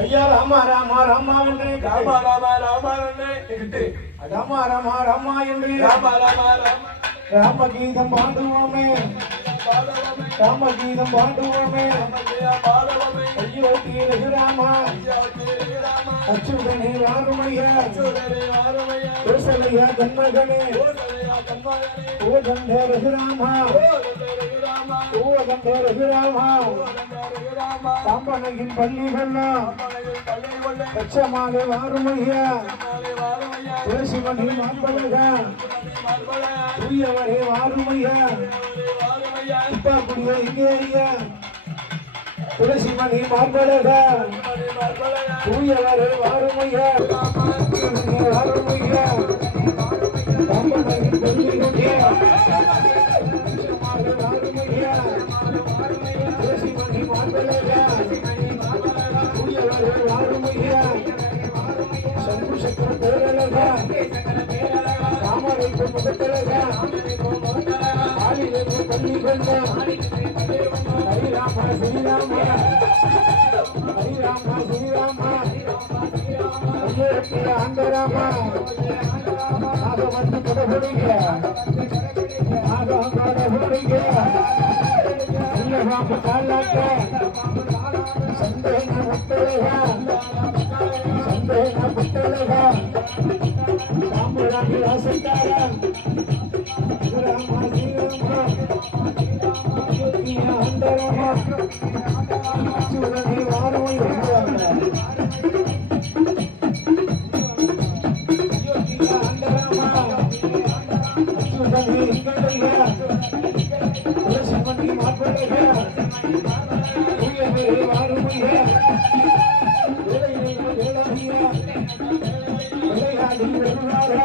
ஐயா ராமா ராமா ராமா என்று ராமா ராமா ராமா என்று ராமா ராமா ராமா என்று ராமா ராமா ராமா ராமகீதம் பாடுவோமே ராமகீதம் பாடுவோமே அயோத்தி ரகுராமா அச்சுதனே வாருமையா கோசலையா தன்மகனே ஓ கந்த ரகுராமா ஓ கந்த ரகுராமா சாம்பனையின் பள்ளிகள்லாம் பச்சமாக வாருமையா துளசிமணி மாம்பழகா தூயவரே வாருமையா இப்பா குடிய இங்கே ஐயா துளசிமணி மாம்பழகா தூயவரே வாருமையா வாருமையா சாம்பனையின் பள்ளிகள்லாம் வாருமையா துளசிமணி மாம்பழகா தூயவரே வாருமையா சங்கு சக்கர பேரழகா ராமரைக்கு முதலழகா ஆலிவேறு பள்ளி கொண்ட ஹரிராம ஸ்ரீராம ஹரிராம ஸ்ரீராம ஐயரத்திய ஆந்தராம ஆக வந்து கடவுளிங்க ஆக கடவுளிங்க ஐயராம காலாக்க சந்தேக முத்தழகா சந்தேக முத்தழகா சாம்பராணி வாசத்தாரா ராமா ஸ்ரீராமா அயோத்தியா அந்தரமா அச்சுதனே வாரமை வருவாங்க அயோத்தியா அந்தரமா அச்சுதனே இங்களையா துளசிமணி மார்பலையா உயவே வாருமையா வேலையை வேளாகியா விளையாடி வருவாரா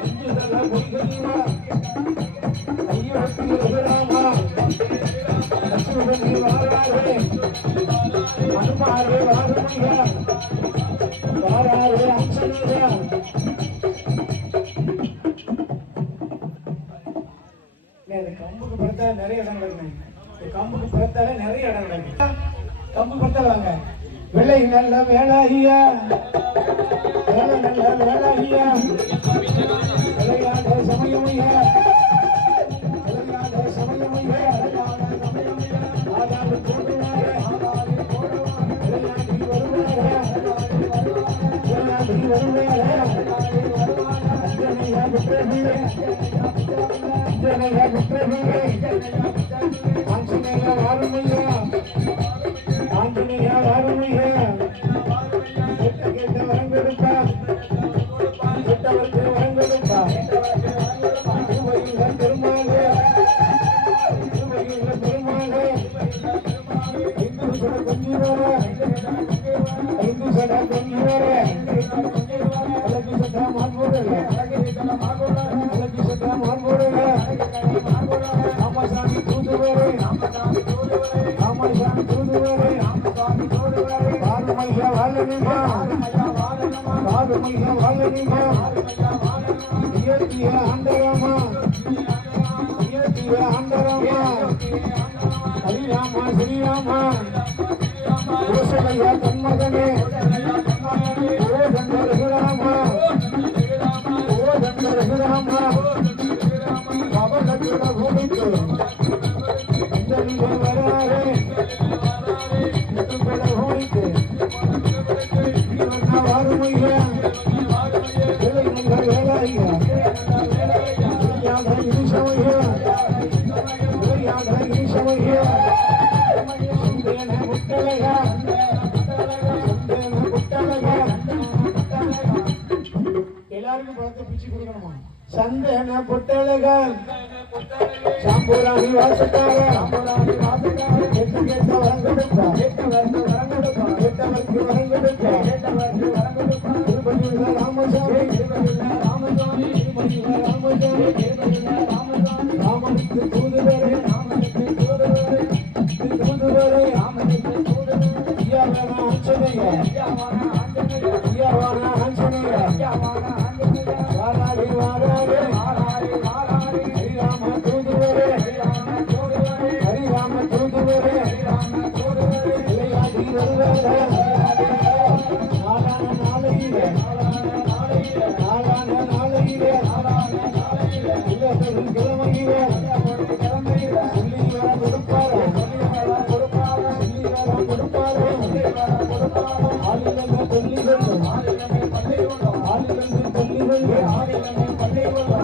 இஞ்சுதல பொய்கையா ஐயோத்தி ரகுராமா அச்சுதனே வாராரே அனுமாரே வாருமையா வாராரே அஞ்சனேயா கம்புக்கு படுத்தா நிறைய இடம் இருக்கு கம்புக்கு படுத்தாலே நிறைய இடம் இருக்கு கம்பு படுத்தால வாங்க வெள்ளை நல்ல வேளாகியா வேலை நல்ல வேளாகியா விளையாட சமயமையா விளையாட சமயமையா ஆதாரி போடுவாரே விளையாடி வருவாரே விளையாடி வருவாரே அஞ்சனையா விட்டே அஞ்சனையா விட்டே ஆஞ்சநேயா வாருமையா ஆஞ்சநேயா வாருமையா கேட்ட கேட்ட வரம் கொடுப்பா கேட்டவருக்கு வரம் கொடுப்பா திருவையுள்ள பெருமாளே திருவையுள்ள பெருமாளே இந்து சட கொஞ்சி வர இந்து சட கொஞ்சி வர அழகு சட்டா மார்போடல அழகு சட்டா மார்போடல ராமசாமி தூதுவரே ராமசாமி தூதுவரே வாருமையா வாழனிமா வாருமையா வாழனிமா இயற்கைய ஆண்டராமா இயற்கைய ஆண்டராமா ஹரிராமா ஸ்ரீராமா கோசலையா தன்மகனே ஓ தந்த ரகுராமா ஓ தந்த ரகுராமா அவலக்குட பூமிக்கு அஞ்சலிலே வராரே முத்துக்குட பூமிக்கு இவன்னா வாருமையா வேலை நல்ல வேலையா விளையாட ஈசமையா விளையாட ஈசமையா சந்தேன முட்டலையா சந்தேன முட்டலையா எல்லாருக்கும் பார்த்து பிச்சு கொடுக்கணுமா சந்தேன பொட்டழகா சாம்பூராணி வாசக்காரா கேட்ட கேட்ட வரம் கொடுப்பா கேட்டவருக்கு வரம் கொடுப்பா திருப்பதியுள்ள ராமசாமி திருப்பதியுள்ள ராமசாமி ராமனுக்கு தூதுவரே தூதுவரே ஐயாவான ஆஞ்சநேயா ஐயாவான ஆஞ்சநேயா வாராரே வாராரே ஹரிராம தூதுவரே ஹரிராம தூதுவரே விளையாடி வருவாரே நாளான நாளையிலே நாளான நாளையிலே இல்லத்தரும் கிழமையிலே சொல்லி வர கொடுப்பாரா சொல்லி வர கொடுப்பாரா ஆளிலங்க சொல்லிகள் ஆளிலங்க சொல்லிகள்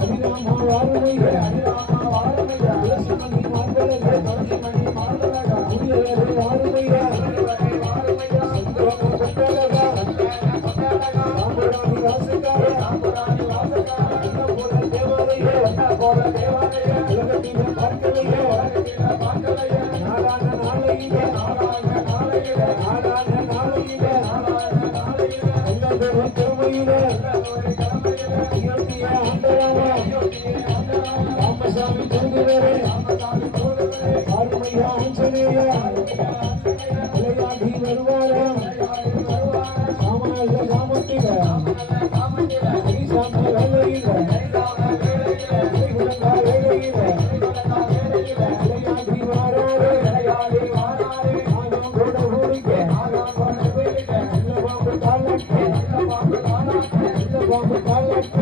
ஹரிராமா வாருமையா துளசிமணி மார்பலகே உரியவரே வாருமையா சந்திரம கொட்டழகா சாம்பராணி வாசக்காரா என்ன போல தேவாலயே உலகத்திலே பார்க்கலையே நாளான நாளையிலே நாளான நாளையிலே எல்லாரும் பெருமையிலே இயற்கைய ஆண்டராமா ராமசாமி தூதுவரே வாருமையா ஆஞ்சநேயா விளையாடி வருவாரா சாமானிய சாமத்தில ஹரிசாமி வேலையில விளங்கா வேலையில விளையாடி வாராரே ஆகம் கூட ஊரிக்க இல்ல பாம்பு தாளாட்ட